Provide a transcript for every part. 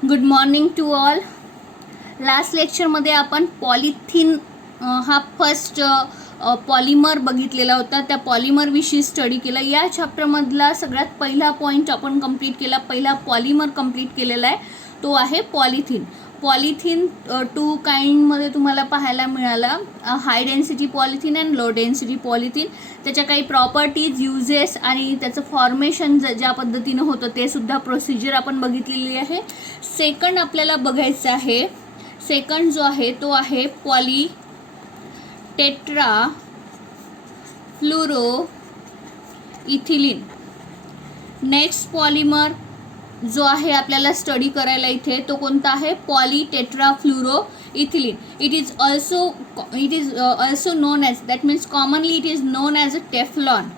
Good morning to all. Last लेक्चरमध्ये आपण polythene हा फर्स्ट पॉलिमर बघितलेला होता. त्या पॉलिमरविषयी स्टडी केला. या चॅप्टरमधला सगळ्यात पहिला पॉईंट आपण कंप्लीट केला. पहिला पॉलिमर कंप्लीट केलेला आहे तो आहे पॉलिथिन. पॉलिथिन टू काइंडमध्ये तुम्हाला पाहायला मिळाला, high density polythene and low density polythene. त्याच्या काही प्रॉपर्टीज, युजेस आणि त्याचं फॉर्मेशन ज्या पद्धतीनं होतं ते सुद्धा प्रोसिजर आपण बघितलेली आहे. सेकंड आपल्याला बघायचं आहे. सेकंड जो आहे तो आहे poly tetra fluoro ethylene. Next polymer जो आहे आपल्याला स्टडी करायला इथे तो कोणता आहे? Poly tetra fluoro ethylene. It is also known as, that means commonly it is known as a Teflon.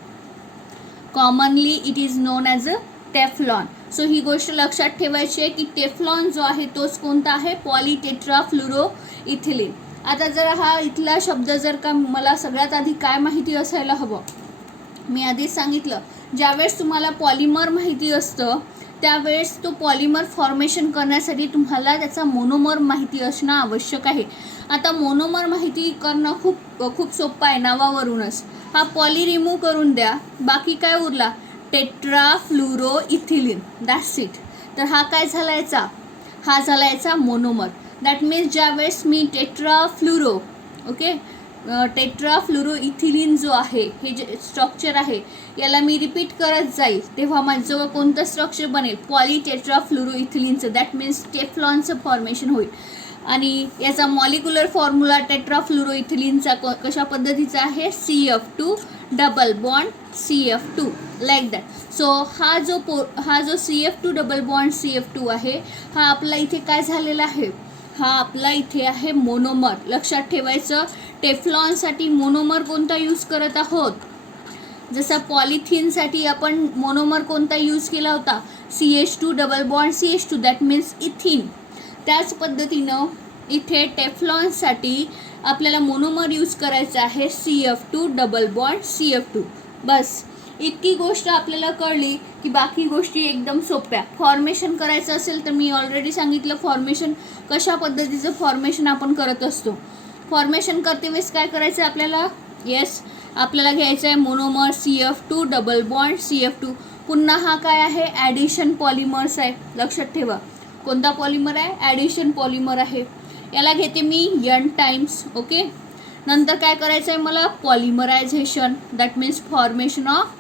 Commonly it is known as a Teflon. So ही गोष्ट लक्षात ठेवायची आहे की टेफ्लॉन जो आहे तोच कोणता आहे? Poly tetra fluoro ethylene. आता जर हा इथला शब्द जर का मला सगळ्यात आधी काय माहिती असायला हवं, मी आधीच सांगितलं, ज्यावेळेस तुम्हाला पॉलिमर माहिती असतं त्यावेळेस तो पॉलिमर फॉर्मेशन करण्यासाठी तुम्हाला त्याचा मोनोमर माहिती असणं आवश्यक आहे. आता मोनोमर माहिती करणं खूप सोपं आहे नावावरूनच. हा पॉली रिमूव्ह करून द्या, बाकी काय उरला? Tetra fluoro ethylene, that's it. तर हा काय झाला याचा? हा झाला याचा मोनोमर. दॅट मीन्स ज्यावेळेस मी टेट्रा फ्लोरो इथिलीन जो आहे, हे जे स्ट्रक्चर आहे याला मी रिपीट करत जाईल तेव्हा माझं कोणतं स्ट्रक्चर बनेल? पॉली टेट्रा फ्लोरो इथिलीनचं. दॅट मीन्स टेफ्लॉनचं फॉर्मेशन होईल. आणि याचा मॉलिक्युलर फॉर्म्युला टेट्रा फ्लोरो इथिलीनचा कशा पद्धतीचा आहे? CF2 double bond CF2, like that. So हा जो CF2 डबल बॉन्ड CF2 आहे हा आपला इथे काय झालेला आहे? हा आपला इथे आहे मोनोमर. लक्षात ठेवायचं, टेफ्लॉनसाठी मोनोमर कोणता यूज करत आहोत? जसा पॉलिथिनसाठी आपण मोनोमर कोणता यूज केला होता? CH2 double bond CH2, that means इथिन. त्याच पद्धतीनं इथे टेफ्लॉनसाठी आपल्याला मोनोमर यूज करायचं आहे CF2 डबल बॉन्ड CF2. बस इतकी गोष्ट आपल्याला कळली की बाकी गोष्टी एकदम सोप्या. फॉर्मेशन करायचं असेल तर मी ऑलरेडी सांगितलं फॉर्मेशन कशा पद्धतीचं फॉर्मेशन आपण करत असतो. फॉर्मेशन करते वेळेस काय करायचं आपल्याला? येस, आपल्याला घ्यायचं आहे monomer CF2 double bond CF2. पुन्हा हा काय आहे? ॲडिशन पॉलिमर्स आहे. लक्षात ठेवा कोणता पॉलिमर आहे? ॲडिशन पॉलिमर आहे. याला घेते मी N टाइम्स. ओके, नंतर काय करायचं आहे मला? पॉलिमरायझेशन, दॅट मीन्स फॉर्मेशन ऑफ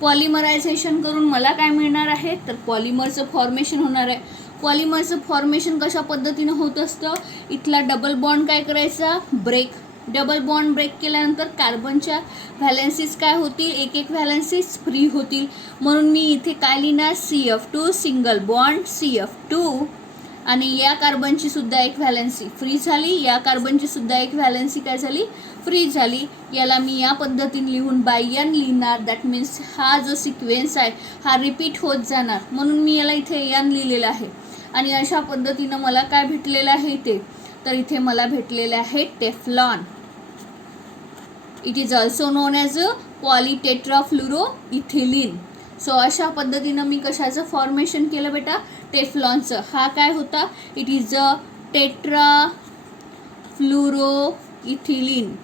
पॉलिमरायझेशन करून मला काय मिळणार आहे? तर पॉलिमरचं फॉर्मेशन होणार आहे. पॉलिमरचं फॉर्मेशन कशा पद्धतीनं होत असतं? इथला डबल बॉन्ड काय करायचा? ब्रेक. डबल बॉन्ड ब्रेक केल्यानंतर कार्बनच्या व्हॅलेन्सीज काय होतील? एक व्हॅलेन्सीज फ्री होतील. म्हणून मी इथे काय लिहिणार? CF2 single bond CF2. आणि या कार्बनची सुद्धा एक व्हॅलेन्सी फ्री झाली, या कार्बनची सुद्धा एक व्हॅलेन्सी काय झाली? फ्री झाली. याला मी या पद्धतीने लिहून बाय N लिहिणार. दॅट मीन्स हा जो सिक्वेन्स आहे हा रिपीट होत जाणार, म्हणून मी याला इथे N लिहिलेलं आहे. आणि अशा पद्धतीनं मला काय भेटलेलं आहे इथे? तर इथे मला भेटलेलं आहे Teflon. It is also known as a poly tetra fluoro ethylene. So अशा पद्धतीनं मी कशाचं फॉर्मेशन केलं बेटा? टेफ्लॉनचं. हा काय होता? It is a tetra fluoro ethylene.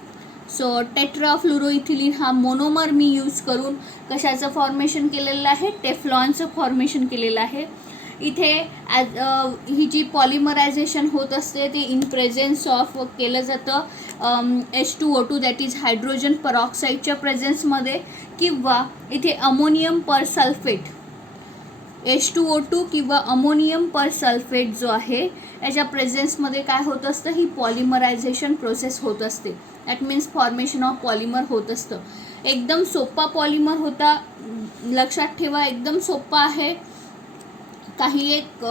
So tetra fluoro ethylene हा मोनोमर मी यूज करून कशाचं फॉर्मेशन केलेलं आहे? टेफ्लॉनचं फॉर्मेशन केलेलं आहे. इथे ही जी पॉलिमरायझेशन होत असते ते इन प्रेझेन्स ऑफ केलं जातं H2O2, दॅट इज हायड्रोजन परऑक्साईडच्या प्रेझेन्समध्ये, किंवा इथे अमोनियम पर सल्फेट H2O2 किंवा अमोनियम पर सल्फेट जो आहे याच्या प्रेझेन्समध्ये काय होत असतं? ही पॉलिमरायझेशन प्रोसेस होत असते. That means formation of polymer होत असतं. एकदम सोपा पॉलिमर होता. लक्षात ठेवा एकदम सोपा आहे. काही एक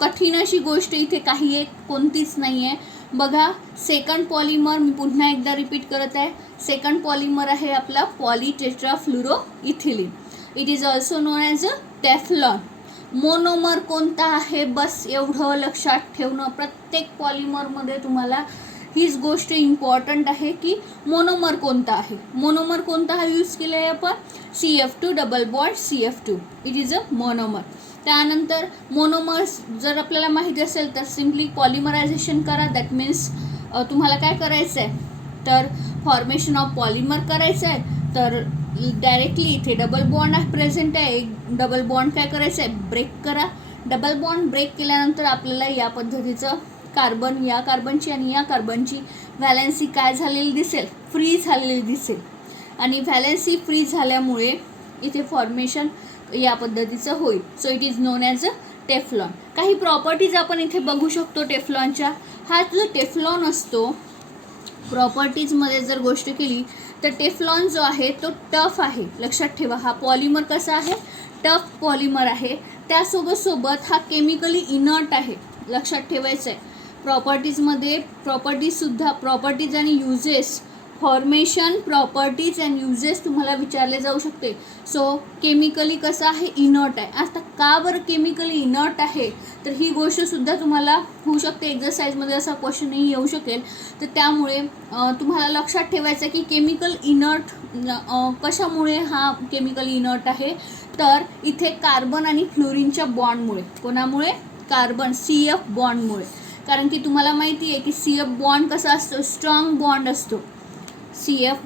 कठीण अशी गोष्ट इथे काही एक कोणतीच नाही आहे. बघा, सेकंड पॉलिमर मी पुन्हा एकदा रिपीट करत आहे. सेकंड पॉलिमर आहे आपला poly tetra fluoro ethylene. It is also known as a Teflon. Monomer कोणता आहे? बस एवढं लक्षात ठेवणं. प्रत्येक पॉलिमरमध्ये तुम्हाला हीच गोष्ट इम्पॉर्टंट आहे की मोनोमर कोणता आहे. मोनोमर कोणता हा यूज केला आहे आपण, CF2 double bond CF2, it is a monomer. त्यानंतर मोनोमर्स जर आपल्याला माहिती असेल तर सिम्पली पॉलिमरायझेशन करा. दॅट मीन्स तुम्हाला काय करायचं आहे तर फॉर्मेशन ऑफ पॉलिमर करायचं आहे. तर डायरेक्टली इथे डबल बॉन्ड प्रेझेंट आहे, एक डबल बॉन्ड काय करायचं आहे ब्रेक करा. डबल बॉन्ड ब्रेक केल्यानंतर आपल्याला या पद्धतीचं कार्बन, या कार्बनची आणि या कार्बनची व्हॅलेन्सी काय झालेली दिसेल, फ्री झालेली दिसेल. आणि व्हॅलेन्सी फ्री झाल्यामुळे इथे फॉर्मेशन या पद्धतीचं होईल. So it is known as a Teflon. काही प्रॉपर्टीज आपण इथे बघू शकतो टेफ्लॉनच्या. हा जो टेफ्लॉन असतो, प्रॉपर्टीजमध्ये जर गोष्ट केली तर टेफ्लॉन जो आहे तो टफ आहे. लक्षात ठेवा, हा पॉलिमर कसा आहे, टफ पॉलिमर आहे. त्यासोबत हा केमिकली इनर्ट आहे. लक्षात ठेवायचं आहे. प्रॉपर्टीजमध्ये प्रॉपर्टीजसुद्धा, प्रॉपर्टीज आणि uses, formation, properties and uses तुम्हाला विचारले जाऊ शकते. सो केमिकली कसं आहे, इनर्ट आहे. आता का बरं केमिकली इनर्ट आहे तर ही गोष्टसुद्धा तुम्हाला होऊ शकते, एक्झरसाईजमध्ये असा क्वेश्चनही येऊ शकेल. तर त्यामुळे तुम्हाला लक्षात ठेवायचं की केमिकल इनर्ट कशामुळे हा केमिकल इनर्ट आहे तर इथे कार्बन आणि फ्लोरीनच्या बॉन्डमुळे. कोणामुळे, कार्बन CF बॉन्डमुळे. कारण की तुम्हाला माहिती आहे की CF बॉन्ड कसा असतो, स्ट्रॉंग बॉन्ड असतो. CF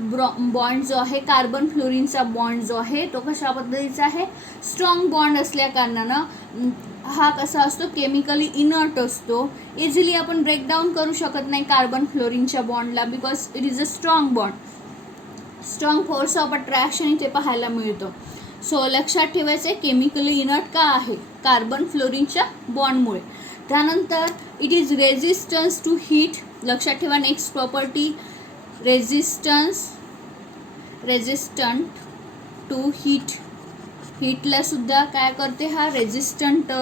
बॉन्ड जो आहे, कार्बन फ्लोरीनचा बॉन्ड जो आहे तो कशा पद्धतीचा आहे, स्ट्रॉंग बॉन्ड असल्या कारणानं हा कसा असतो, केमिकली इनर्ट असतो. इझिली आपण ब्रेकडाऊन करू शकत नाही कार्बन फ्लोरीनच्या बॉन्डला, because it is a strong bond. Strong force of attraction इथे पाहायला मिळतो. सो लक्षात ठेवायचं आहे केमिकली इनर्ट का आहे, कार्बन फ्लोरीनच्या बॉन्डमुळे. त्यानंतर it is resistance to heat. लक्षात ठेवा next property, resistant to heat. हीटला सुद्धा काय करते, हा रेजिस्टंट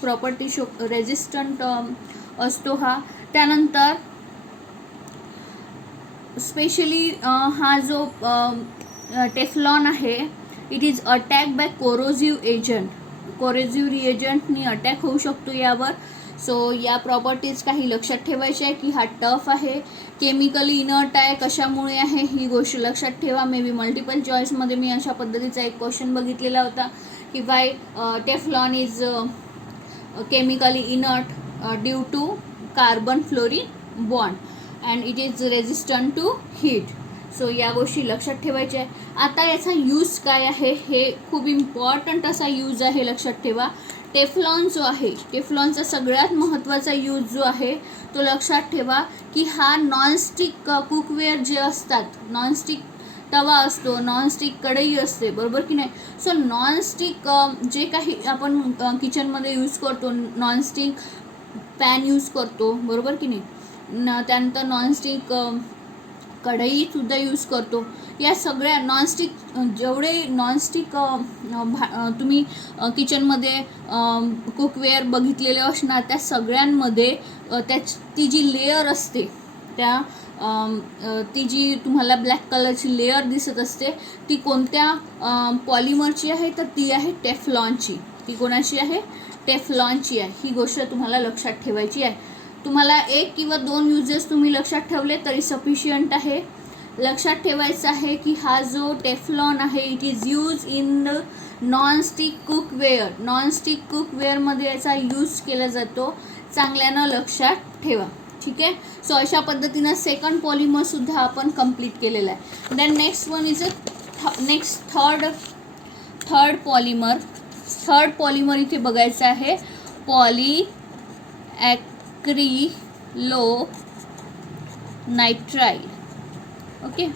प्रॉपर्टी रेजिस्टंट असतो हा. त्यानंतर स्पेशली हा जो टेफ्लॉन आहे, it is attack by corrosive agent. Corrosive रिएजंटनी अटॅक होऊ शकतो यावर. सो या प्रॉपर्टीज काही लक्षात ठेवायच्या आहे की हा टफ आहे, केमिकली इनर्ट आहे. कशामुळे आहे ही गोष्ट लक्षात ठेवा. मे बी मल्टिपल चॉईसमध्ये मी अशा पद्धतीचा एक क्वेश्चन बघितलेला होता की why Teflon is chemically inert due to carbon fluorine bond and it is resistant to heat. So या गोष्टी लक्षात ठेवायच्या आहे. आता याचा यूज काय आहे, हे खूप इम्पॉर्टंट असा यूज आहे, लक्षात ठेवा. टेफ्लॉन जो आहे, टेफ्लॉनचा सगळ्यात महत्त्वाचा यूज जो आहे तो लक्षात ठेवा की हा नॉनस्टिक कुकवेअर जे असतात, नॉनस्टिक तवा असतो, नॉनस्टिक कढई असते, बरोबर की नाही. सो नॉनस्टिक जे काही आपण किचनमध्ये यूज करतो, नॉनस्टिक पॅन यूज करतो, बरोबर की नाही. त्यानंतर नॉनस्टिक कढईसुद्धा यूज करतो. या सगळ्या नॉनस्टिक, जेवढे नॉनस्टिक तुम्ही किचनमध्ये कुकवेअर बघितलेले असणार, त्या सगळ्यांमध्ये ती जी लेअर असते, ती जी तुम्हाला ब्लॅक कलरची लेअर दिसत असते, ती कोणत्या पॉलिमरची आहे तर ती आहे टेफ्लॉनची. ती कोणाची आहे, टेफ्लॉनची आहे. ही गोष्ट तुम्हाला लक्षात ठेवायची आहे. तुम्हाला एक किंवा दोन युजेस तुम्ही लक्षात ठेवले तरी सफिशियंट आहे. लक्षात ठेवायचं आहे की हा जो टेफ्लॉन आहे, it is use in the nonstick cookware. Nonstick कुकवेअरमध्ये याचा यूज केला जातो. चांगल्यानं लक्षात ठेवा, ठीक आहे. सो अशा पद्धतीनं सेकंड पॉलिमरसुद्धा आपण कंप्लीट केलेला आहे. Then next one is third polymer. Third polymer इथे बघायचं आहे, पॉलीॲक्रिलोनायट्राइल. ओके,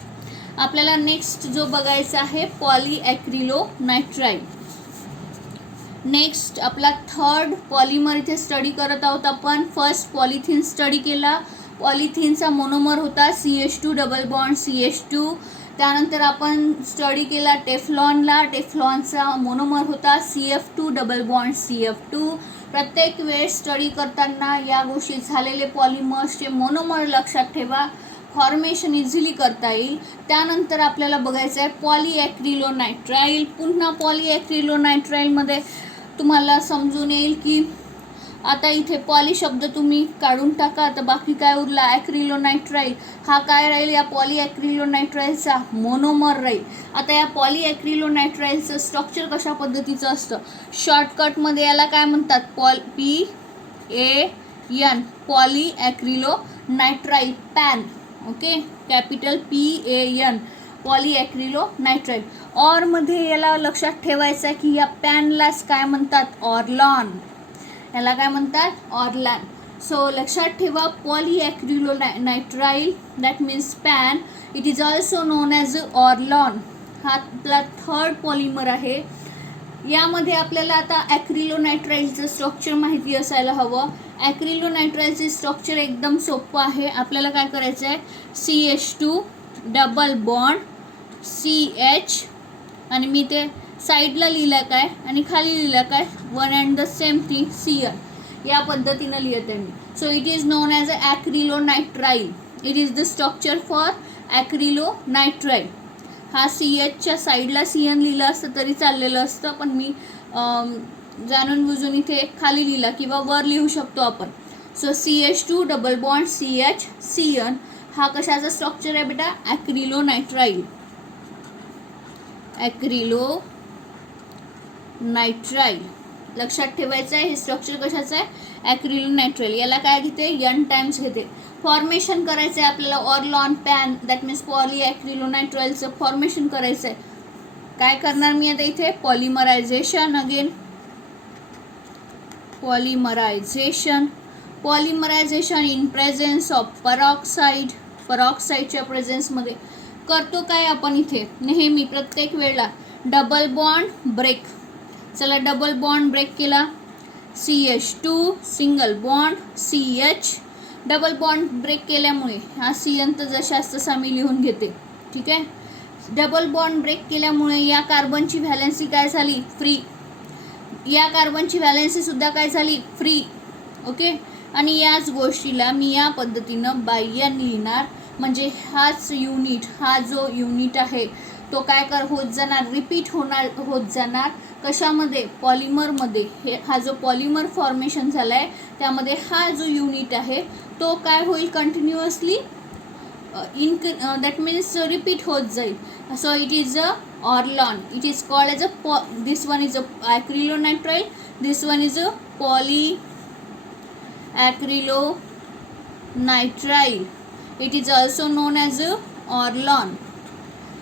आपल्याला नेक्स्ट जो बघायचा आहे पॉलीॲक्रिलोनायट्राइल. नेक्स्ट आपला थर्ड पॉलिमर इथे स्टडी करत आहोत आपण. फर्स्ट पॉलिथिन स्टडी केला. पॉलिथिनचा मोनोमर होता CH2 डबल बॉन्ड CH2. त्यानंतर आपण स्टडी केला टेफ्लॉनला. टेफ्लॉनचा मोनोमर होता CF2 डबल बॉन्ड CF2. प्रत्येक वेळेस स्टडी करताना या गोष्टी झालेले पॉलिमर्सचे मोनोमर लक्षात ठेवा, फॉर्मेशन इझिली करता येईल. त्यानंतर आपल्याला बघायचं आहे पॉलीॲक्रिलोनायट्राइल. पुन्हा पॉलीॲक्रिलोनायट्राइलमध्ये तुम्हाला समजून येईल की आता इथे पॉली शब्द तुम्ही काढून टाका. आता बाकी काय उरला, ॲक्रिलोनायट्राईल. हा काय राहील या पॉली ॲक्रिलोनायट्राईलचा, मोनोमर राहील. आता या पॉली ॲक्रिलोनायट्राईलचं स्ट्रक्चर कशा पद्धतीचं असतं, शॉर्टकटमध्ये याला काय म्हणतात, PAN, poly acrylonitrile, pan. Okay, capital PAN, poly acrylonitrile. और मध्ये याला लक्षात ठेवायचं आहे की या पॅनलाच काय म्हणतात, ऑर्लॉन. याला काय म्हणतात, ऑर्लॉन. सो लक्षात ठेवा, poly acrylonitrile that means pan, it is also known as Orlon. हा आपला थर्ड पॉलिमर आहे. यामध्ये आपल्याला आता ॲक्रिलोनायट्राईलचं स्ट्रक्चर माहिती असायला हवं. ॲक्रिलोनायट्राईलचे स्ट्रक्चर एकदम सोपं आहे. आपल्याला काय करायचं आहे, CH2 डबल बॉन्ड CH, आणि मी ते साईडला लिहिलं काय आणि खाली लिहिलं काय, one and the same thing CN, या पद्धतीनं लिहित आहे मी. So it is known as a acrylonitrile. It is the structure for acrylonitrile. हा CHच्या साईडला CN लिहिलं असतं तरी चाललेलं असतं, पण मी जाणून बुजून इथे खाली लिहिला किंवा वर लिहू शकतो आपण. So CH2 double bond CH CN हा कशाचा स्ट्रक्चर आहे बेटा, ॲक्रिलोनायट्राईल. ॲक्रिलोनायट्राईल लक्षात ठेवायचं आहे. हे स्ट्रक्चर कशाचं आहे, ॲक्रिलोनायट्राईल. याला काय घेते, N टाइम्स घेते. फॉर्मेशन करायचं आहे आपल्याला Orlon pan that means poly ॲक्रिलोनायट्राईलचं फॉर्मेशन करायचं आहे. काय करणार मी आता इथे, polymerization. Again polymerization in presence of peroxide. परॉक्साईडच्या प्रेझेन्समध्ये करतो काय आपण इथे नेहमी प्रत्येक वेळेला, डबल बॉन्ड ब्रेक. चला डबल बॉन्ड ब्रेक केला, CH2 single bond CH. Double bond break केल्यामुळे हा CN तर जशाच तसा मी लिहून घेते, ठीक आहे. डबल बॉन्ड ब्रेक केल्यामुळे या कार्बनची व्हॅलेन्सी काय झाली, फ्री. या कार्बनची व्हॅलेन्सी सुद्धा काय झाली, फ्री. ओके, आणि याच गोष्टीला मी या पद्धतीनं बाह्य लिहिणार, म्हणजे हाच युनिट, हा जो युनिट आहे तो काय होत जाणार, रिपीट होत जाणार. कशामध्ये, पॉलिमरमध्ये. हा जो पॉलिमर फॉर्मेशन झाला आहे त्यामध्ये हा जो युनिट आहे तो काय होईल, कंटिन्युअसली दॅट मीन्स रिपीट होत जाईल. So it is a Orlon. It is called as a, this one is a acrylonitrile, this one is a poly acrylonitrile. It is also known as Orlon.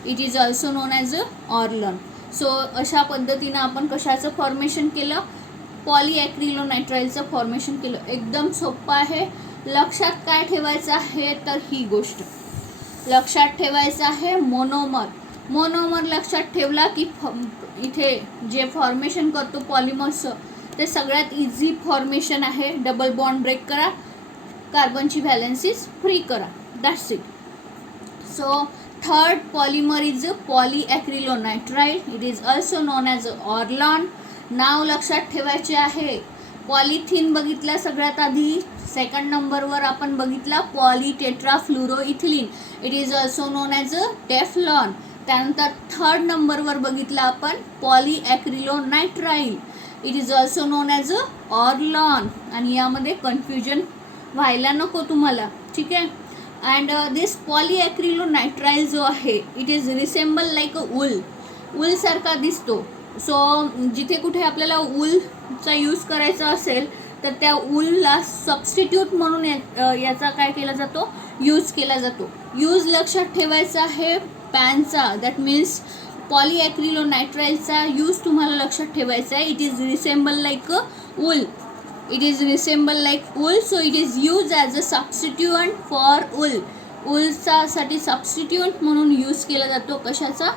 It is also known as Orlon. So अशा पद्धतीनं आपण कशाचं formation केलं, poly ॲक्रिलोनायट्राईलचं formation केलं. एकदम सोपं आहे. लक्षात काय ठेवायचं आहे तर ही गोष्ट लक्षात ठेवायचं आहे, मोनोमर. मोनोमर लक्षात ठेवला की इथे जे फॉर्मेशन करतो पॉलिमरचं ते सगळ्यात इझी फॉर्मेशन आहे. डबल बॉन्ड ब्रेक करा, कार्बनची व्हॅलेन्सीज फ्री करा, that's it. So third polymer is polyacrylonitrile. It is also known as Orlon. नाव लक्षात ठेवायचे आहे. पॉलिथिन बघितला सगळ्यात आधी, सेकंड नंबरवर आपण बघितला polytetrafluoroethylene. It is also known as Teflon. त्यानंतर थर्ड नंबरवर बघितला आपण polyacrylonitrile. It is also known as Orlon. आणि यामध्ये कन्फ्युजन व्हायला नको तुम्हाला, ठीक आहे. अँड दिस पॉलीॲक्रिलोनायट्राईल जो आहे it is resemble like a wool सारखा दिसतो. सो जिथे कुठे आपल्याला वूलचा यूज करायचा असेल तर त्या वूलला सबस्टिट्यूट म्हणून याचा काय केला जातो, यूज केला जातो. यूज लक्षात ठेवायचा आहे पॅनचा, दॅट मीन्स पॉलीॲक्रिलोनायट्राईलचा यूज तुम्हाला लक्षात ठेवायचा आहे. It is resemble like a wool. It is resemble like wool, so it is used as a substituent for wool. वूलचा साठी सबस्टिट्यूट म्हणून यूज केला जातो, कशाचा,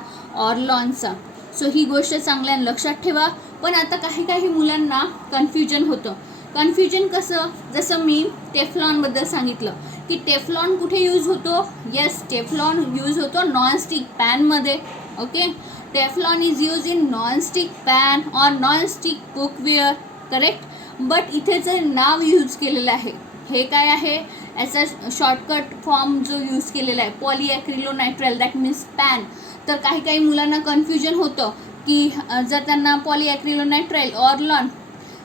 ऑर्लॉनचा. सो ही गोष्ट चांगल्याने लक्षात ठेवा. पण आता काही मुलांना कन्फ्युजन होतं. कन्फ्युजन कसं, जसं मी टेफ्लॉनबद्दल सांगितलं की टेफ्लॉन कुठे यूज होतो, येस टेफ्लॉन यूज होतो नॉनस्टिक पॅनमध्ये. Okay, Teflon is use in nonstick pan और नॉनस्टिक कुकवेअर, करेक्ट. बट इथे जे नाव यूज केलेलं आहे हे काय आहे, याचा शॉर्टकट फॉर्म जो यूज केलेला आहे पॉलीॲक्रिलोनायट्राईल दॅट मीन्स पॅन. तर काही मुलांना कन्फ्युजन होतं की जर त्यांना पॉलीॲक्रिलोनायट्राईल ऑर्लॉन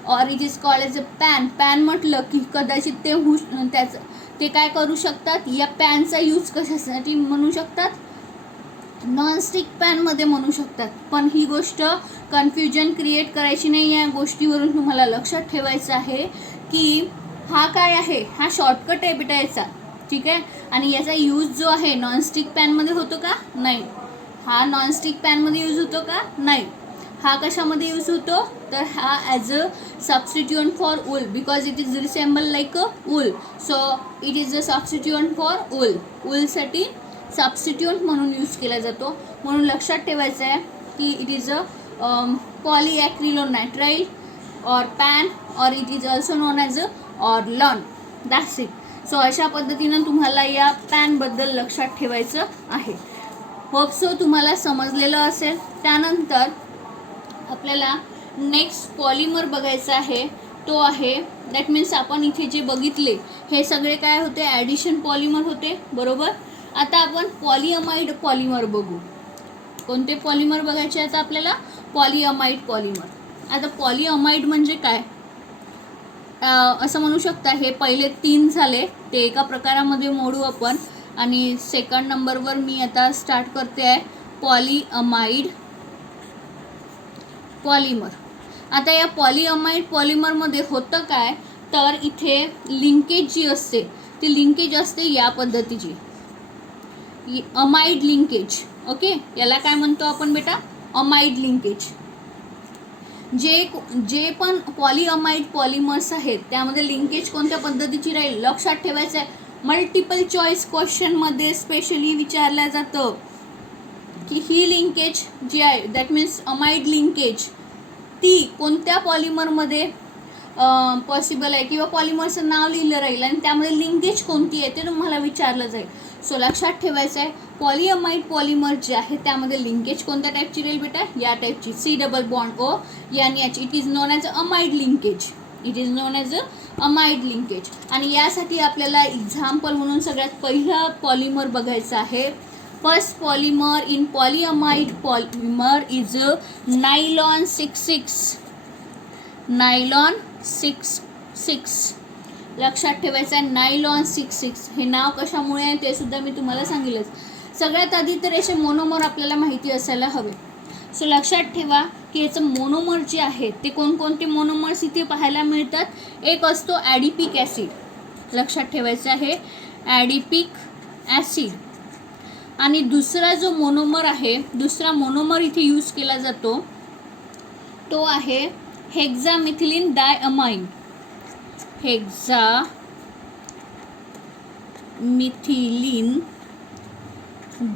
और it is called as a pan. Pan म्हटलं की कदाचित ते काय करू शकतात, या पॅनचा यूज कशासाठी म्हणू शकतात, नॉनस्टिक पॅनमध्ये म्हणू शकतात. पण ही गोष्ट कन्फ्युजन क्रिएट करायची नाही. या गोष्टीवरून तुम्हाला लक्षात ठेवायचं आहे की हा काय आहे, हा शॉर्टकट आहे बेटा याचा, ठीक आहे. आणि याचा यूज जो आहे नॉनस्टिक पॅनमध्ये होतो का, नाही. हा नॉनस्टिक पॅनमध्ये यूज होतो का, नाही. हा कशामध्ये यूज होतो, तर हा as a substituent for wool, because it is resemble like a wool, so it is a substituent for wool. वूलसाठी सबस्टिट्यूएंट म्हणून यूज केला जातो. म्हणून लक्षात ठेवायचं आहे की इट इज अ पॉलीॲक्रिलोनायट्राइल और पॅन, और it is also known as a Orlon. That's it. So अशा पद्धतीनं तुम्हाला या पॅनबद्दल लक्षात ठेवायचं आहे. होप सो तुम्हाला समजलेलं असेल. त्यानंतर आपल्याला नेक्स्ट पॉलिमर बघायचा आहे. तो आहे, दॅट मीन्स आपण इथे जे बघितले हे सगळे काय होते, ॲडिशन पॉलिमर होते, बरोबर. आता आपण पॉलिअमाइड पॉलिमर बघू. कोणते पॉलिमर बघायचे आता आपल्याला, पॉलिअमाइड पॉलिमर. आता पॉलिअमाइड म्हणजे काय, असं म्हणू शकता, हे पहिले 3 झाले ते एका प्रकारामध्ये मोडू आपण. आणि सेकंड नंबरवर मी आता स्टार्ट करते आहे पॉलिअमाइड पॉलिमर. आता या पॉलिअमाइड पॉलिमरमध्ये होतं काय, तर इथे लिंकेज जी असते ती लिंकेज असते या पद्धतीची, अमाइड लिंकेज. ओके, याला काय म्हणतो आपण बेटा, अमाइड लिंकेज. जे पण पॉलिअमाइड पॉलिमर्स आहेत त्यामध्ये लिंकेज कोणत्या पद्धतीची राहील लक्षात ठेवायचं आहे. मल्टिपल चॉईस क्वेश्चनमध्ये स्पेशली विचारलं जातं की ही लिंकेज जी आहे, दॅट मीन्स अमाइड लिंकेज, ती कोणत्या पॉलिमरमध्ये पॉसिबल आहे, किंवा पॉलिमरचं नाव लिहिलं राहील आणि त्यामध्ये लिंकेज कोणती आहे ते तुम्हाला विचारलं जाईल. सो लक्षात ठेवायचं आहे, पॉलिअमाइड पॉलिमर जे आहे त्यामध्ये लिंकेज कोणत्या टाईपची राहील बेटा, या टाईपची, C double bond O N H. It is known as a amide linkage. It is known as a amide linkage. आणि यासाठी आपल्याला एक्झाम्पल म्हणून सगळ्यात पहिलं पॉलिमर बघायचं आहे. First polymer in polyamide polymer is nylon 66. Nylon 66 लक्षात ठेवायचं आहे. नायलॉन 66 हे नाव कशामुळे आहे ते सुद्धा मी तुम्हाला सांगितलंच. सगळ्यात आधी तर याचे मोनोमर आपल्याला माहिती असायला हवे. सो लक्षात ठेवा की याचं मोनोमर जे आहे ते कोणकोणते मोनोमर्स इथे पाहायला मिळतात. एक असतो ॲडिपिक ॲसिड, लक्षात ठेवायचं आहे, ॲडिपिक ॲसिड. आणि दुसरा जो मोनोमर आहे, दुसरा मोनोमर इथे यूज केला जातो तो आहे हेक्सामिथिलीन डायअमाइन. हेक्सामिथिलीन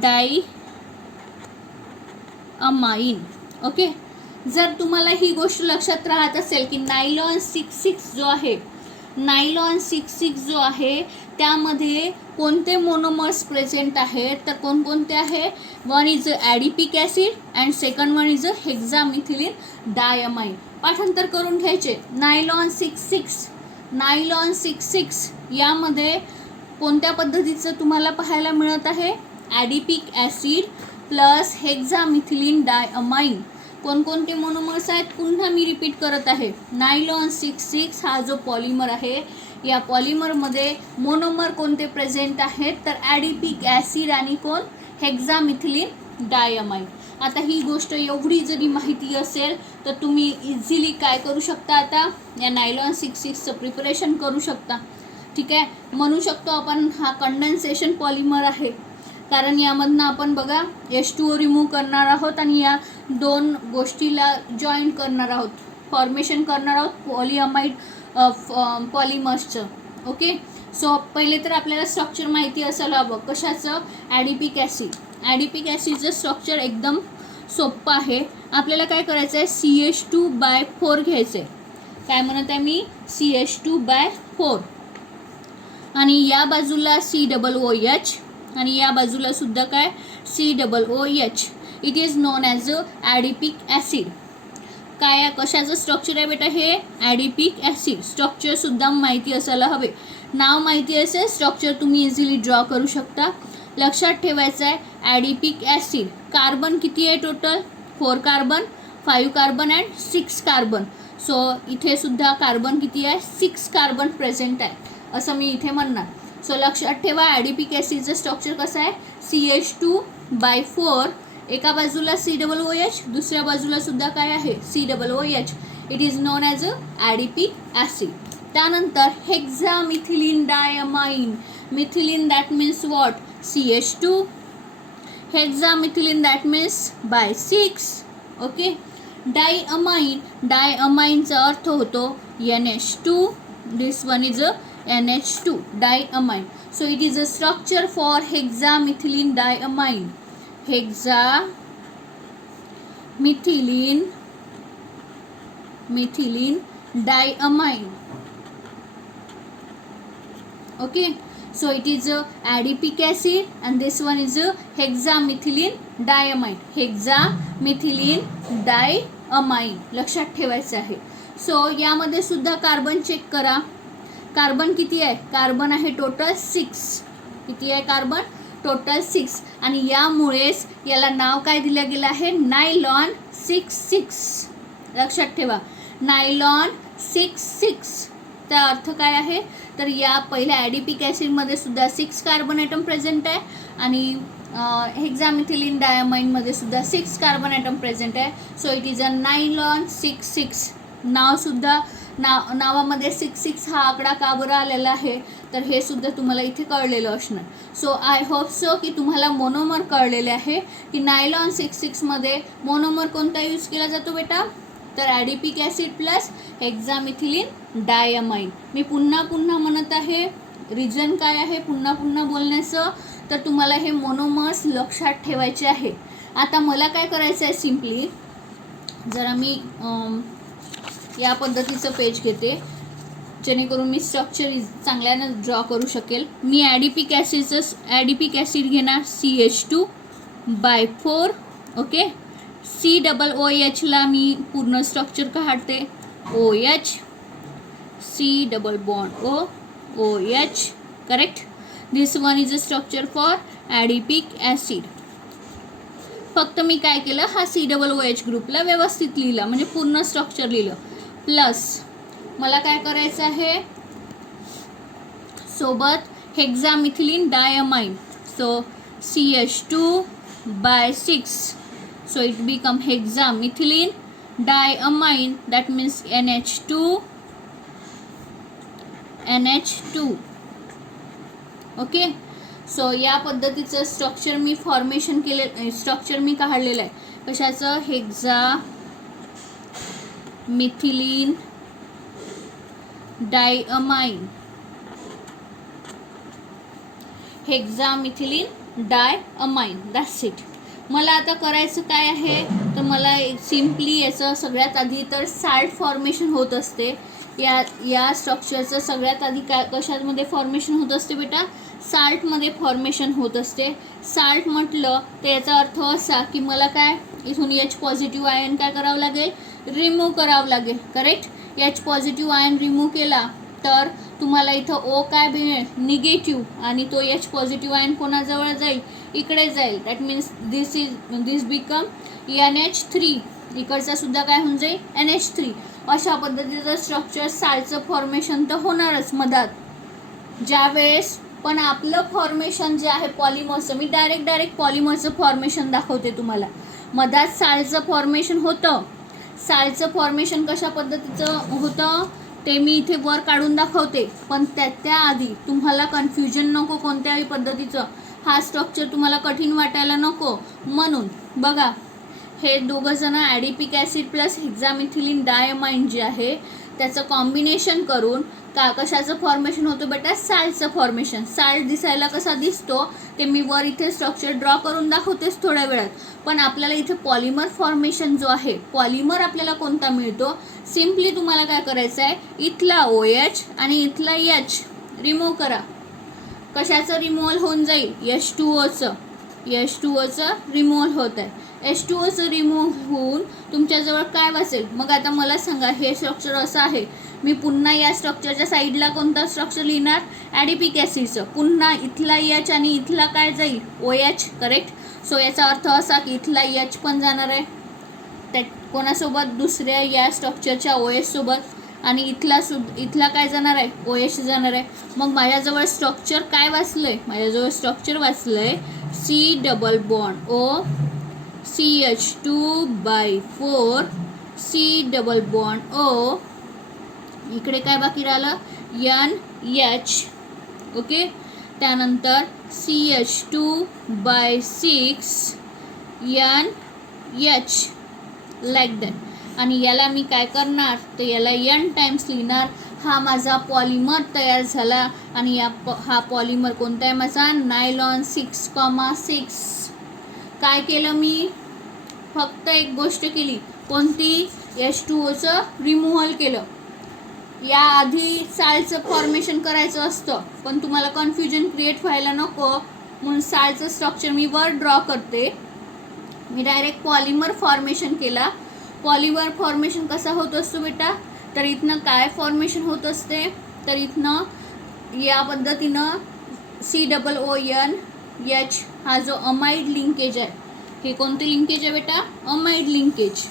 डायअमाइन. ओके, जर तुम्हाला ही गोष्ट लक्षात राहत असेल की नायलॉन 66 जो आहे, नायलॉन 66 जो आहे त्यामध्ये कोणते मोनोमर्स प्रेझेंट आहेत, तर कोणकोणते आहे, one is adipic acid and second one is hexamethylene diamine. पाठांतर करून घ्यायचे. नायलॉन 66, नायलॉन 66 यामध्ये कोणत्या पद्धतीचं तुम्हाला पाहायला मिळत आहे, ॲडिपिक ॲसिड प्लस हेक्सामिथिलीन डायअमाइन. कोणकोणते मोनोमर्स आहेत, पुन्हा मी रिपीट करत आहे. नायलॉन 66 हा जो पॉलिमर आहे, या पॉलिमरमध्ये मोनोमर कोणते प्रेझेंट आहेत, तर ॲडिपिक ॲसिड आणि कोण, हेक्सामिथिलीन डायअमाइन. आता ही गोष्ट एवढी जरी माहिती असेल तर तुम्ही इझिली काय करू शकता, आता या नायलॉन 66चं प्रिपरेशन करू शकता. ठीक आहे, म्हणू शकतो आपण हा कंडेन्सेशन पॉलिमर आहे, कारण यामधनं आपण बघा H2O रिमूव्ह करणार आहोत आणि या दोन गोष्टीला जॉईंट करणार आहोत, फॉर्मेशन करणार आहोत पॉलिअमाइड पॉलिमर्सचं. ओके, सो पहिले तर आपल्याला स्ट्रक्चर माहिती असायला हवं. कशाचं, ॲडिपिक ॲसिड. ॲडिपिक ॲसिडचं स्ट्रक्चर एकदम सोपं आहे. आपल्याला काय करायचं आहे, CH2/4 घ्यायचं आहे. काय म्हणत आहे मी, CH2/4. आणि या बाजूला COOH आणि या बाजूला सुद्धा काय, COOH. It is known as a adipic acid. काय कशाचं स्ट्रक्चर आहे बेटा, हे ॲडिपिक ॲसिड. स्ट्रक्चरसुद्धा माहिती असायला हवे. नाव माहिती असेल, स्ट्रक्चर तुम्ही इझिली ड्रॉ करू शकता. लक्षात ठेवायचं आहे ॲडिपिक ॲसिड. कार्बन किती आहे total, 4 carbon, 5 carbon and 6 carbon. So इथे सुद्धा कार्बन किती आहे, 6 कार्बन प्रेझेंट आहे असं मी इथे म्हणणार. सो लक्षात ठेवा ॲडिपिक ॲसिडचं स्ट्रक्चर कसं आहे, CH2/4, एका बाजूला COOH, दुसऱ्या बाजूला सुद्धा काय आहे, COOH. It is known as a adipic acid. त्यानंतर hexamethylene diamine. Methylene that means what, CH2. Hexamethylene that means by 6. Okay. Diamine, डायअमाइनचा अर्थ होतो NH2. This one is a NH2, diamine. So it is a structure for hexamethylene diamine. Hexamethylene diamine. Okay. So it is a adipic acid and this one is a hexamethylene diamine. Hexamethylene diamine लक्षात ठेवायचं आहे. So यामध्ये सुद्धा carbon check करा. Carbon किती आहे, carbon आहे total 6. किती आहे कार्बन, टोटल 6. आणि यामुळेच याला नाव काय दिलं गेलं आहे, नायलॉन 66. लक्षात ठेवा, नायलॉन 66 चा अर्थ काय आहे, तर या पहिल्या ॲडिपिक ॲसिडमध्ये सुद्धा 6 कार्बन ॲटम प्रेझेंट आहे आणि हेक्झामिथिलीन डायमाइनमध्ये सुद्धा 6 कार्बन ॲटम प्रेझेंट आहे. So it is a nylon 66. नावसुद्धा नावामध्ये 66 हा आकडा का बरं आलेला आहे, तर हे सुद्धा तुम्हाला इथे कळलेलं असणार. सो आय होप सो की तुम्हाला मोनोमर कळलेले आहे की नायलॉन 66मध्ये मोनोमर कोणता यूज केला जातो बेटा, तर ॲडिपिक ॲसिड प्लस हेक्झामिथिलीन डायमाइन. मी पुन्हा म्हणत आहे, रिझन काय आहे पुन्हा बोलण्याचं, तर तुम्हाला हे मोनोमर्स लक्षात ठेवायचे आहे. आता मला काय करायचं आहे, सिम्पली जरा मी या पद्धतीचं पेज घेते जेणेकरून मी स्ट्रक्चर चांगल्यानं ड्रॉ करू शकेल. मी ॲडिपिक ॲसिड घेणार CH2/4. ओके. COOHला मी पूर्ण स्ट्रक्चर काढते, OH, C double bond OH. Correct. This one is a structure for adipic acid. फक्त मी काय केलं, हा COOH ग्रुपला व्यवस्थित लिहिला, म्हणजे पूर्ण स्ट्रक्चर लिहिलं. प्लस मला काय करायचं आहे, सोबत hexamethylene diamine. So CH2/6. So it become hexamethylene diamine, that means NH2. Okay. So या पद्धतीचं स्ट्रक्चर मी स्ट्रक्चर मी काढलेलं आहे. कशाचं, hexamethylene diamine. Hexamethylene diamine, that's it. मला आता करायचं काय आहे, तर मला सिम्पली याचं सगळ्यात आधी तर साल्ट फॉर्मेशन होत असते. या स्ट्रक्चरचं सगळ्यात आधी काय कशामध्ये फॉर्मेशन होत असते बेटा, साल्टमध्ये फॉर्मेशन होत असते. साल्ट म्हटलं तर याचा अर्थ असा की मला काय इथून H पॉझिटिव्ह आयन काय करावं लागेल, रिमूव्ह करावं लागेल. Correct. H positive ion remove केला तर तुम्हाला इथं O काय मिळेल, निगेटिव्ह, आणि तो H पॉझिटिव्ह आयन कोणाजवळ जाईल, इकडे जाईल. That means this become NH3. इकडचा सुद्धा काय होऊन जाईल, NH3. अशा पद्धतीचं स्ट्रक्चर साल्टचं फॉर्मेशन तर होणारच मधात. ज्यावेळेस पण आपलं फॉर्मेशन जे आहे पॉलिमरचं, मी डायरेक्ट पॉलिमरचं फॉर्मेशन दाखवते तुम्हाला. मधात साल्टचं फॉर्मेशन होतं. साल्टचं फॉर्मेशन कशा पद्धतीचं होतं ते मी इथे वर काढून दाखवते, पण त्याआधी तुम्हाला कन्फ्युजन नको कोणत्याही पद्धतीचं. हा स्ट्रक्चर तुम्हाला कठीण वाटायला नको, म्हणून बघा हे दोघं जण ॲडिपिक ॲसिड प्लस हेक्झामिथिलीन डायमाइन जे आहे त्याचं कॉम्बिनेशन करून कशाचं फॉर्मेशन होतं बेटा, साल्टचं फॉर्मेशन. साल्ट दिसायला कसा दिसतो ते मी वर इथे स्ट्रक्चर ड्रॉ करून दाखवतेच थोड्या वेळात. पण आपल्याला इथे पॉलिमर फॉर्मेशन जो आहे, पॉलिमर आपल्याला कोणता मिळतो, सिम्पली तुम्हाला काय करायचं आहे, इथला OH आणि इथला H रिमूव्ह करा. कशाचं रिमूव्हल होऊन जाईल, H2Oचं रिमूव्हल होत आहे. H2Oचं रिमूव्ह होऊन तुमच्याजवळ काय वाचेल. मग आता मला सांगा, हे स्ट्रक्चर असं आहे, मी पुन्हा या स्ट्रक्चरच्या साईडला कोणता स्ट्रक्चर लिहिणार, ॲडिपिक ॲसिडचं. पुन्हा इथला H आणि इथला काय जाईल, OH. करेक्ट. सो याचा अर्थ असा की इथला H पण जाणार आहे, कोणासोबत, दुसऱ्या या स्ट्रक्चरच्या OH सोबत, आणि इथला काय जाणार आहे, OH जाणार आहे. मग माझ्याजवळ स्ट्रक्चर काय वाचलंय, माझ्याजवळ स्ट्रक्चर वाचलंय C double bond O CH2/4 C double bond O. इकडे काय बाकी राहिलं, NH. ओके, त्यानंतर CH2/6 NH लाईक दॅट. आणि याला मी काय करणार, तर याला N टाइम्स लिहिणार. हा माझा पॉलिमर तयार झाला. आणि हा पॉलिमर कोणता आहे माझा, नायलॉन 6,6. काय केलं मी, फक्त एक गोष्ट केली, कोणती, H2Oचं रिमूव्हल केलं. या आधी साल्टचं फॉर्मेशन करायचं असतं, पण तुम्हाला कन्फ्युजन क्रिएट व्हायला नको म्हणून साल्टचं स्ट्रक्चर मी वर ड्रॉ करते. मी डायरेक्ट पॉलिमर फॉर्मेशन केला. पॉलिमर फॉर्मेशन कसा होत असतो बेटा, तर इथनं काय फॉर्मेशन होत असते, तर इथनं या पद्धतीनं COONH हा जो अमाइड लिंकेज आहे, हे कोणते लिंकेज आहे बेटा, अमाइड लिंकेज.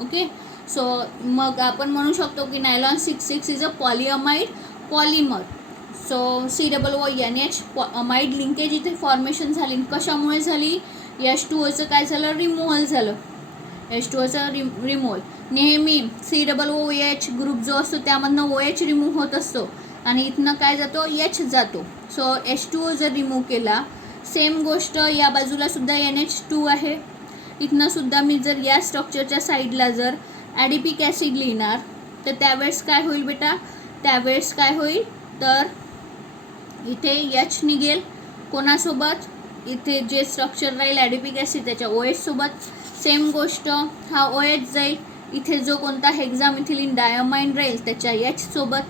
ओके, सो मग आपण म्हणू शकतो की nylon 6,6 is a polyamide polymer. So COONH amide linkage इथे फॉर्मेशन झाली. कशामुळे झाली, H2Oचं काय झालं, रिमूव्हल झालं. H2Oचं रिमूव्हल. नेहमी COOH ग्रुप जो असतो त्यामधनं OH रिमूव्ह होत असतो आणि इथनं काय जातो, H जातो. सो H2O जर रिमूव्ह केला, सेम गोष्ट या बाजूला सुद्धा NH2 आहे. इथनं सुद्धा मी जर या स्ट्रक्चरच्या साईडला जर ॲडिपिक ॲसिड लिहिणार, तर त्यावेळेस काय होईल बेटा, त्यावेळेस काय होईल, तर इथे H निघेल. कोणासोबत, इथे जे स्ट्रक्चर राहील ॲडिपिक ॲसिड त्याच्या OH सोबत. सेम गोष्ट हा OH जाईल. इथे जो कोणता हेक्सामिथिलीन डायमाइन राहील त्याच्या H सोबत.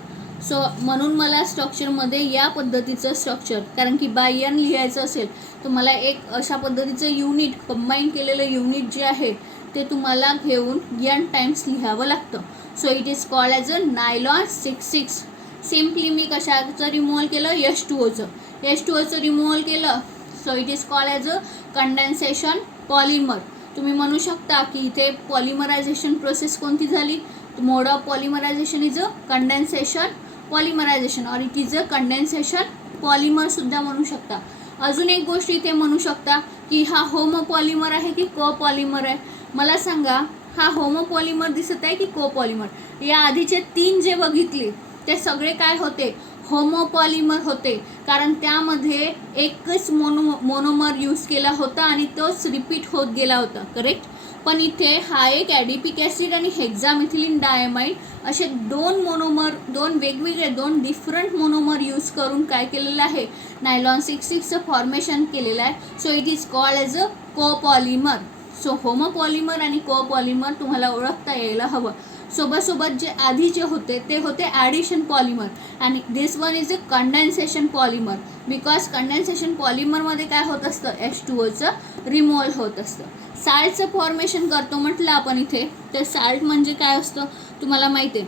सो म्हणून मला स्ट्रक्चरमध्ये या पद्धतीचं स्ट्रक्चर, कारण की बाय N लिहायचं असेल तर मला एक अशा पद्धतीचं युनिट, कंबाईन केलेलं युनिट जे आहे ते तुम्हाला घेऊन N टाइम्स लिहावं लागतं. So it is called as a nylon 6,6. Simply मी कशाचं रिमूव्हल केलं, H2Oचं रिमूव्हल केलं. So it is called as a condensation polymer. तुम्ही म्हणू शकता की इथे पॉलिमरायझेशन प्रोसेस कोणती झाली, mode of polymerization is a condensation polymerization, और it is a condensation polymer सुद्धा म्हणू शकता. अजून एक गोष्ट इथे म्हणू शकता की हा होमोपॉलिमर आहे की कोपॉलिमर आहे. मला सांगा, हा होमोपॉलिमर दिसत आहे की कोपॉलिमर. या आधीचे 3 जे बघितले ते सगळे काय होते, होमोपॉलिमर होते, कारण त्यामध्ये एकच मोनोमर यूज केला होता आणि तोच रिपीट होत गेला होता. करेक्ट. पण इथे हा एक ॲडिपिक ॲसिड आणि हेक्सामिथिलीन डायमाइड असे 2 मोनोमर, 2 वेगवेगळे, 2 डिफरंट मोनोमर यूज करून काय केलेलं आहे, नायलॉन 6,6चं फॉर्मेशन केलेलं आहे. So it is called as a copolymer. So homopolymer आणि कोपॉलिमर तुम्हाला ओळखता यायला हवं. सोबत जे आधीचे होते ते होते ॲडिशन पॉलिमर, आणि this one is a condensation polymer. Because condensation पॉलिमरमध्ये काय होत असतं, H2Oचं रिमूव्हल होत असतं. साल्टचं फॉर्मेशन करतो म्हटलं आपण इथे, तर साल्ट म्हणजे काय असतं तुम्हाला माहिती आहे,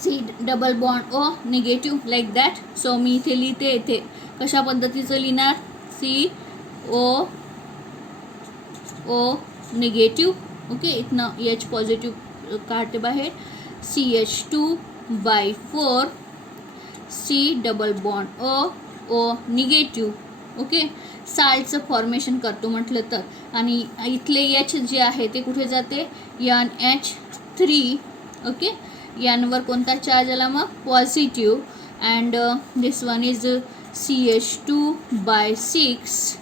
C double bond O negative like that. So मी इथे लिहिते, इथे कशा पद्धतीचं लिहिणार, CO निगेटिव्ह. ओके, इथनं H पॉझिटिव्ह काढते बाहेर, CH2/4 C double bond O negative. Okay, साल्टचं फॉर्मेशन करतो म्हटलं तर. आणि इथले H जे आहे ते कुठे जाते, NH3. ओके, यांवर कोणता चार्ज आला मग, positive. And this one is CH2/6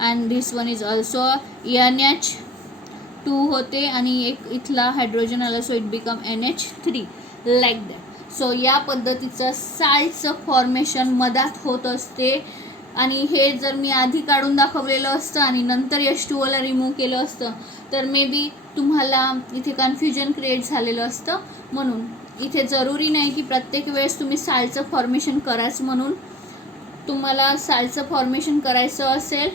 and this one is also NH2 होते, आणि एक इथला हायड्रोजन आला, so it become NH3 like that. So या पद्धतीचं साल्टचं फॉर्मेशन मधात होत असते. आणि हे जर मी आधी काढून दाखवलेलं असतं आणि नंतर H2Oला रिमूव्ह केलं असतं तर मे बी तुम्हाला इथे कन्फ्युजन क्रिएट झालेलं असतं. म्हणून इथे जरुरी नाही की प्रत्येक वेळेस तुम्ही साल्टचं फॉर्मेशन कराच. म्हणून तुम्हाला साल्टचं फॉर्मेशन करायचं असेल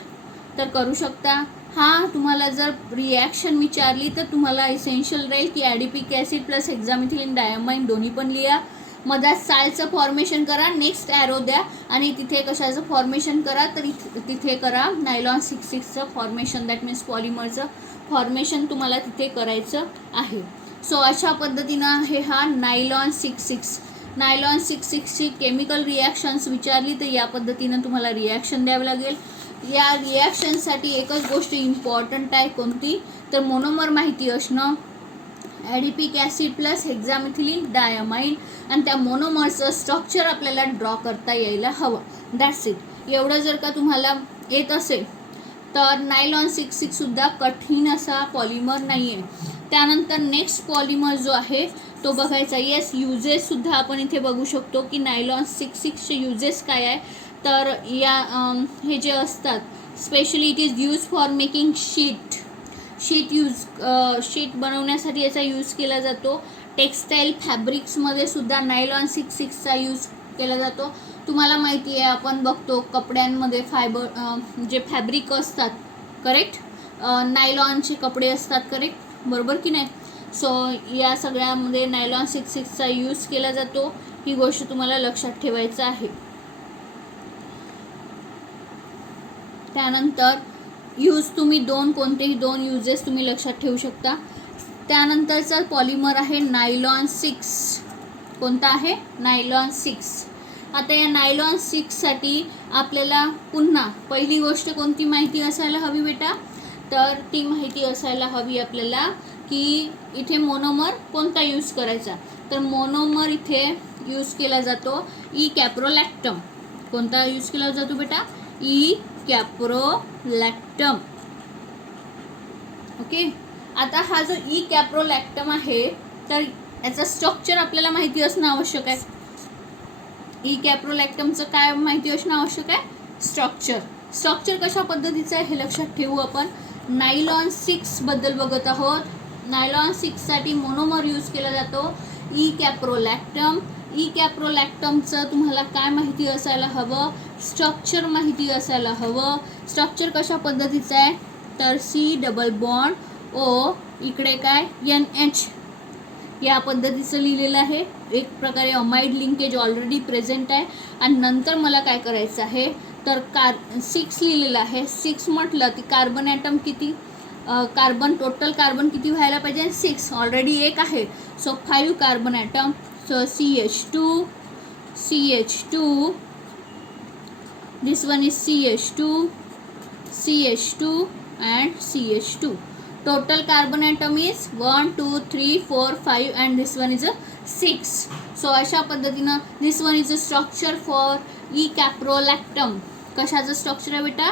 तर करू शकता. हां, तुम्हाला जर रिॲक्शन विचारली तर तुम्हाला इसेन्शियल राहील की adipic acid plus hexamethylene diamine दोन्ही पण लिहा. मधात सालचं फॉर्मेशन करा, नेक्स्ट ॲरो द्या आणि तिथे कशाचं फॉर्मेशन करा, तर तिथे करा नायलॉन 66चं फॉर्मेशन, दॅट मीन्स पॉलिमरचं फॉर्मेशन तुम्हाला तिथे करायचं आहे. सो अशा पद्धतीनं आहे हा नायलॉन 66. नायलॉन 66ची केमिकल रिॲक्शन्स विचारली तर या पद्धतीनं तुम्हाला रिॲक्शन द्यावं लागेल. या रिॲक्शनसाठी एकच गोष्ट इम्पॉर्टंट आहे, कोणती, तर मोनोमर माहिती असणं, ॲडिपिक ॲसिड प्लस हेक्झामिथिलीन डायमाइन, आणि त्या मोनोमरचं स्ट्रक्चर आपल्याला ड्रॉ करता यायला हवं. That's it. एवढं जर का तुम्हाला येत असेल तर नायलॉन 66सुद्धा कठीण असा पॉलिमर नाही आहे. त्यानंतर नेक्स्ट पॉलिमर जो आहे तो बघायचा. येस, युजेससुद्धा आपण इथे बघू शकतो की नायलॉन 66चे युजेस काय आहे. तर या हे जे असतात specially it is use for making sheet sheet बनवण्यासाठी याचा यूज केला जातो. टेक्स्टाईल फॅब्रिक्समध्ये सुद्धा नायलॉन 66चा यूज केला जातो. तुम्हाला माहिती आहे, आपण बघतो कपड्यांमध्ये फायबर जे फॅब्रिक असतात, करेक्ट, नायलॉनचे कपडे असतात, करेक्ट, बरोबर की नाही. सो या सगळ्यामध्ये नायलॉन 66चा यूज केला जातो. ही गोष्ट तुम्हाला लक्षात ठेवायचं आहे. त्यानंतर यूज तुम्ही कोणतेही दोन युजेस तुम्ही लक्षात ठेवू शकता. त्यानंतरचा पॉलिमर आहे नायलॉन 6. कोणता आहे? नायलॉन 6. आता या नायलॉन 6साठी आपल्याला पुन्हा पहिली गोष्ट कोणती माहिती असायला हवी बेटा, तर ती माहिती असायला हवी आपल्याला की इथे मोनोमर कोणता यूज करायचा. तर मोनोमर इथे यूज केला जातो ई कॅप्रोलॅक्टम. कोणता यूज केला जातो बेटा? ई कॅप्रोलॅक्टम. ओके. आता हा जो ई कॅप्रोलॅक्टम आहे तर याचा स्ट्रक्चर आपल्याला माहिती असणं आवश्यक आहे. ई कॅप्रोलॅक्टमचं काय माहिती असणं आवश्यक आहे? स्ट्रक्चर कशा पद्धतीचं आहे हे लक्षात ठेवू. आपण नायलॉन 6 बद्दल बघत आहोत. नायलॉन 6साठी मोनोमर यूज केला जातो ई कॅप्रोलॅक्टम. ई कॅप्रोलॅक्टमचं तुम्हाला काय माहिती असायला हवं? स्ट्रक्चर माहिती असायला हवं. स्ट्रक्चर कशा पद्धतीचं आहे तर C डबल बॉन्ड O, इकडे काय NH या पद्धतीचं लिहिलेलं आहे. एक प्रकारे अमाइड लिंकेज ऑलरेडी प्रेझेंट आहे. आणि नंतर मला काय करायचं आहे तर 6 लिहिलेलं आहे. 6 म्हटलं की कार्बन ॲटम किती, टोटल कार्बन किती व्हायला पाहिजे? 6. ऑलरेडी एक आहे. So 5 carbon atom. So CH2, this one is CH2 and CH2. Total carbon atom is 1, 2, 3, 4, 5 and this one is a 6. So अशा पद्धतीनं this one is a structure for E caprolactam. कशाचं structure आहे बेटा?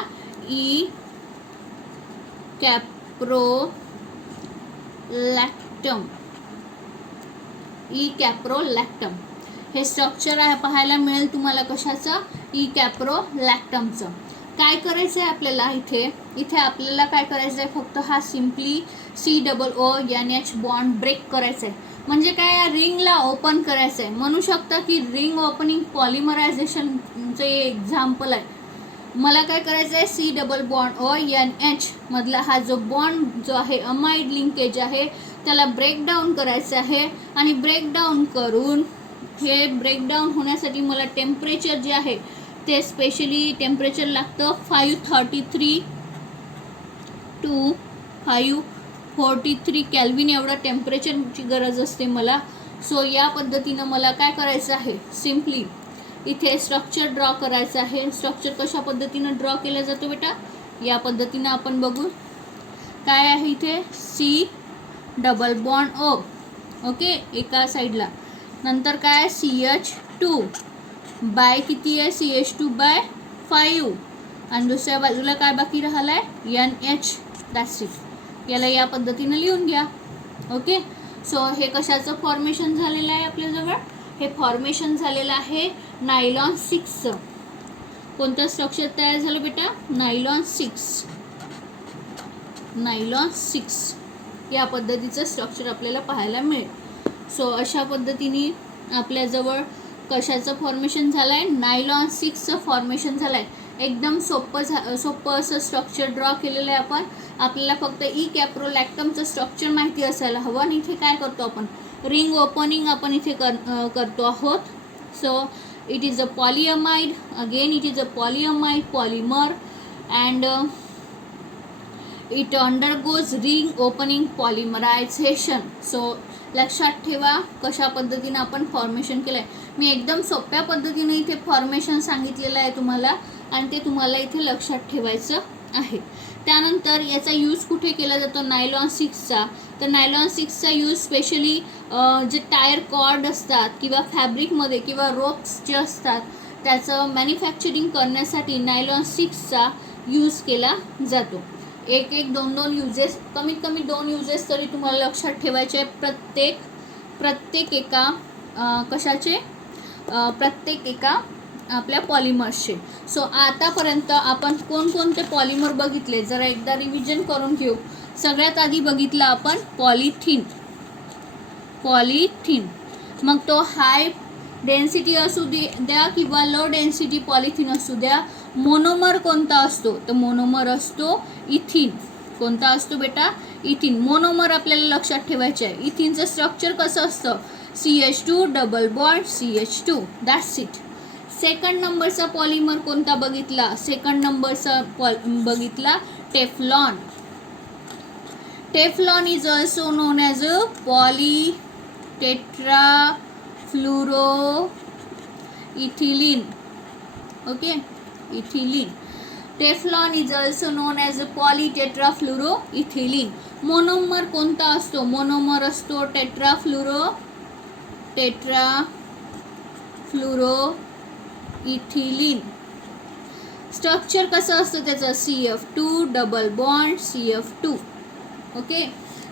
E caprolactam. हे structure आहे पाहायला मिळेल तुम्हाला. कशाचं? ई कॅप्रोलॅक्टमचं. काय करायचं आहे आपल्याला इथे आपल्याला काय करायचं आहे, फक्त हा simply COO NH bond break करायचा आहे. म्हणजे काय, या रिंगला ओपन करायचं आहे. म्हणू शकता की रिंग ओपनिंग पॉलिमरायझेशनचे एक्झाम्पल आहे. मला काय करायचं आहे, C double bond O NH मधला हा जो बॉन्ड जो आहे अमाइड लिंकेज आहे त्याला ब्रेकडाऊन करायचं आहे. आणि ब्रेकडाऊन करून हे ब्रेकडाऊन होण्यासाठी मला टेम्परेचर जे आहे ते स्पेशली टेम्परेचर लागतं 533 to 543 केल्विन एवढं टेम्परेचरची गरज असते मला. सो या पद्धतीनं मला काय करायचं आहे, सिम्पली इथे स्ट्रक्चर ड्रॉ करायचं आहे. स्ट्रक्चर कशा पद्धतीनं ड्रॉ केलं जातं बेटा, या पद्धतीनं आपण बघू. काय आहे इथे? C double bond O, okay, एका साईडला. नंतर काय? CH2 बाय किती आहे? CH2 bye 5. आणि दुसऱ्या बाजूला काय बाकी राहिलं आहे? NH. That's it. याला या पद्धतीनं लिहून घ्या. ओके. सो हे कशाचं फॉर्मेशन झालेलं आहे आपल्याजवळ? हे फॉर्मेशन झालेलं आहे नायलॉन 6चं. कोणतं स्ट्रक्चर तयार झालं बेटा? नायलॉन 6. या पद्धतीचं स्ट्रक्चर आपल्याला पाहायला मिळेल. सो अशा पद्धतीने आपल्याजवळ कशाचं फॉर्मेशन झालं आहे? नायलॉन 6चं फॉर्मेशन झालं आहे. एकदम सोपं असं स्ट्रक्चर ड्रॉ केलेलं आहे आपण. आपल्याला फक्त ई कॅप्रोलॅक्टमचं स्ट्रक्चर माहिती असायला हवं. आणि इथे काय करतो आपण, रिंग ओपनिंग आपण इथे करतो आहोत. So it is a polyamide, again it is a polyamide polymer and it undergoes ring opening polymerization. So लक्षात ठेवा कशा पद्धतीनं आपण फॉर्मेशन केलं आहे. मी एकदम सोप्या पद्धतीने इथे फॉर्मेशन सांगितलेलं आहे तुम्हाला, आणि ते तुम्हाला इथे लक्षात ठेवायचं आहे. त्यानंतर याचा यूज कुठे केला जातो, नायलॉन 6चा. तर नायलॉन 6चा यूज स्पेशली जे टायर कॉर्ड असतात किंवा फॅब्रिकमध्ये किंवा रोप्स जे असतात त्याचं मॅन्युफॅक्चरिंग करण्यासाठी नायलॉन 6चा यूज केला जातो. एक दोन यूजेस, कमीत कमी 2 यूजेस तरी तुम्हाला लक्षात ठेवायचे आहे प्रत्येक एका कशाचे, प्रत्येक एका आपल्या पॉलिमर्सचे. सो आतापर्यंत आपण कोणकोणते पॉलिमर बघितले जरा एकदा रिव्हिजन करून घेऊ. सगळ्यात आधी बघितलं आपण पॉलिथिन. मग तो हाय डेन्सिटी असू द्या किंवा लो डेन्सिटी पॉलिथिन असू द्या. मोनोमर कोणता असतो, तर मोनोमर असतो इथिन. कोणता असतो बेटा, इथिन. मोनोमर आपल्याला लक्षात ठेवायचे आहे. इथिनचं स्ट्रक्चर कसं असतं, CH2 double bond CH2, that's it. Second नंबरचा पॉलिमर कोणता बघितला, सेकंड नंबरचा बघितला Teflon. Teflon is also known as a polytetrafluoroethylene. Okay, ethylene. Teflon is also known as a polytetrafluoroethylene. Monomer कोणता असतो, मोनोमर असतो टेट्राफ्लुरोइथिलीन. स्ट्रक्चर कसं असतं त्याचं, CF2 double bond CF2. Okay.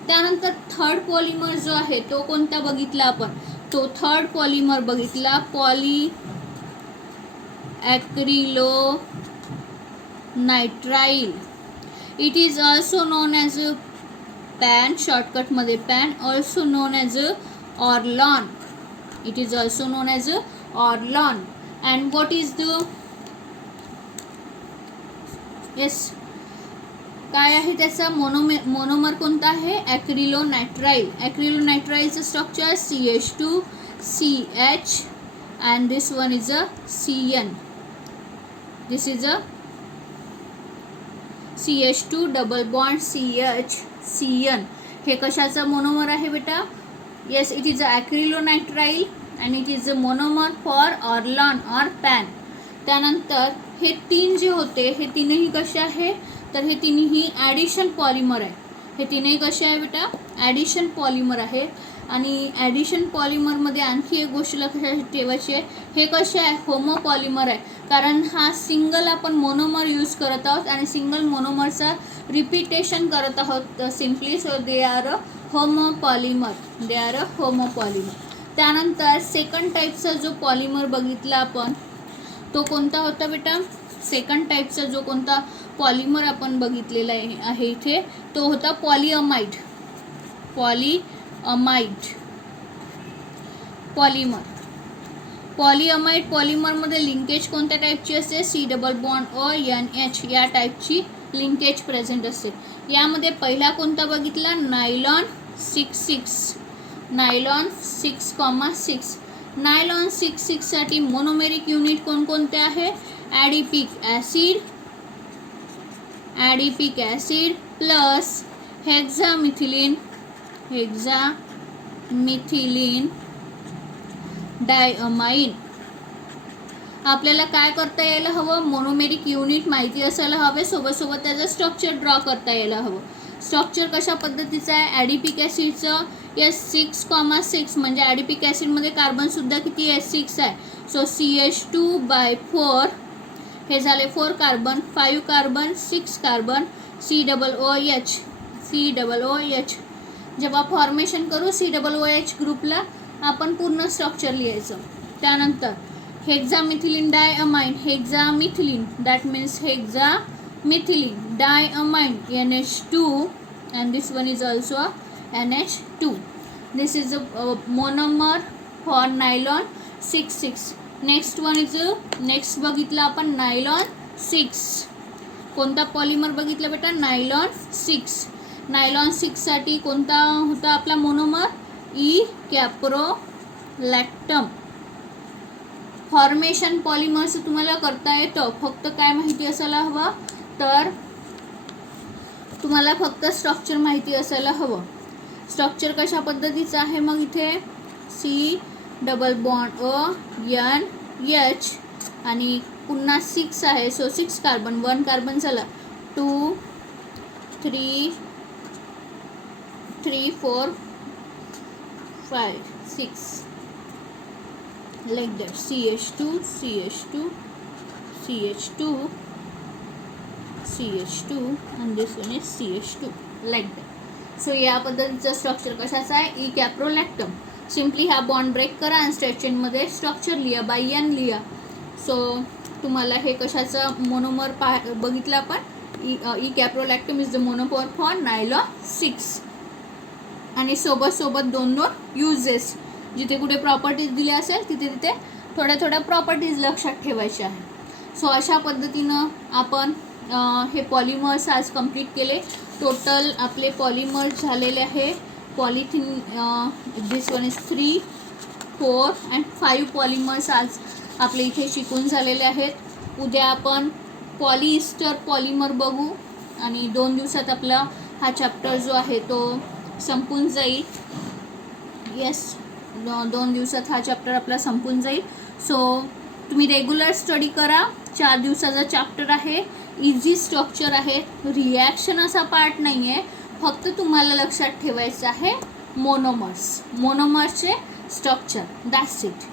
त्यानंतर थर्ड पॉलिमर जो आहे तो कोणता बघितला आपण, तो थर्ड पॉलिमर बघितला polyacrylonitrile. It is also known as a pan, शॉर्टकटमध्ये pan, also known as a Orlon. It is also known as a Orlon. And what is the, yes, काय आहे त्याचा मोनोमर कोणता आहे, ॲक्रिलोनायट्राइल. ॲक्रिलोनायट्राइलचं structure CH2 CH and this one is a CN. This is a CH2 double bond CH CN. हे कशाचं monomer आहे बेटा, yes, it is a acrylonitrile and it is a monomer for Orlon or pan. त्यानंतर हे 3 जे होते हे तीनही कसे आहे, तर हे तिन्ही ॲडिशन पॉलिमर आहे. हे तीनही कसे आहे बेटा, ॲडिशन पॉलिमर आहे. आणि ॲडिशन पॉलिमरमध्ये आणखी एक गोष्ट लक्षात ठेवायची आहे, हे कसे आहे, होमो पॉलिमर आहे. कारण हा सिंगल आपण मोनोमर यूज करत आहोत आणि सिंगल मोनोमरचा रिपीटेशन करत आहोत simply. So they are a homo polymer, they are a homo polymer. त्यानंतर सेकंड टाईपचा जो पॉलिमर बघितला आपण तो कोणता होता बेटा, सेकंड टाईपचा जो कोणता पॉलिमर आपण बघितलेला आहे इथे तो होता पॉलिअमाइड. पॉलिमर. पॉलिअमाइड पॉलिमरमध्ये लिंकेज कोणत्या टाईपची असते, C डबल बॉन्ड ONH या टाईपची लिंकेज प्रेझेंट असते. यामध्ये पहिला कोणता बघितला, नायलॉन 6 नायलॉन 6,6. नायलॉन 6 साठी मोनोमेरिक युनिट कोणकोणते आहे, ॲडिपिक ॲसिड प्लस हेक्झामिथिलीन डायअमाइन. आपल्याला काय करता यायला हवं, मोनोमेरिक युनिट माहिती असायला हवे, सोबत त्याचं स्ट्रक्चर ड्रॉ करता यायला हवं. स्ट्रक्चर कशा पद्धतीचं आहे, ॲडिपिक ॲसिडचं येस 6,6 म्हणजे ॲडिपिक ॲसिडमध्ये कार्बनसुद्धा किती आहे, 6 आहे. सो CH2/4 हे झाले 4 कार्बन, 5 कार्बन, 6 कार्बन, COOH. जेव्हा फॉर्मेशन करू COOH ग्रुपला आपण पूर्ण स्ट्रक्चर लिहायचं. त्यानंतर hexamethylene diamine, hexamethylene that means hexamethylene diamine NH2 and this one is also a NH2. This is a monomer for nylon 6. Next one is next बघितलं आपण nylon six. कोणता पॉलिमर बघितलं बेटा? नायलॉन 6. नायलॉन 6 साठी कोणता होता आपला मोनोमर? ई कॅप्रोलॅक्टम. फॉर्मेशन पॉलिमर्स तुम्हाला करता येतं, फक्त काय माहिती असायला हवं? तर तुम्हाला फक्त स्ट्रक्चर माहिती असायला हवं. स्ट्रक्चर कशा पद्धतीचं आहे मग इथे? C double bond N H आणि पुन्हा 6 आहे, सो 6 कार्बन, 1 कार्बन झाला, 2 3 3 4 5 6 like that. CH2 CH2 CH2 CH2 and this one is CH2 like that. So या पद्धतीचं स्ट्रक्चर कशाचं आहे? E caprolactam. सिम्पली हा बॉन्ड ब्रेक करा आणि स्ट्रेचेनमध्ये स्ट्रक्चर लिहा, बाय एन लिहा. सो तुम्हाला हे कशाचं मोनोमर बघितलं आपण? E caprolactam is the monomer for nylon 6. आणि सोबत सोबत 2 युजेस, जिथे कुठे प्रॉपर्टीज दिल्या असेल तिथे तिथे थोड्या प्रॉपर्टीज लक्षात ठेवायच्या आहे. सो अशा पद्धतीनं आपण हे पॉलिमर्स आज कंप्लीट केले. टोटल आपले पॉलिमर्स झालेले आहे polythene, this one is 3 4 and 5 polymers आज आपले इथे शिकून झालेले आहेत. उद्या आपण पॉलिइस्टर पॉलिमर बघू आणि 2 दिवसात आपला हा चॅप्टर जो आहे तो संपून जाईल. येस, 2 दिवसात हा चॅप्टर आपला संपून जाईल. सो तुम्ही रेग्युलर स्टडी करा. 4 दिवसाचा चॅप्टर आहे, इझी स्ट्रक्चर आहे, रिॲक्शन असा पार्ट नाही आहे. फक्त तुम्हाला लक्षात ठेवायचं आहे मोनोमर्सचे स्ट्रक्चर, दॅट्स इट.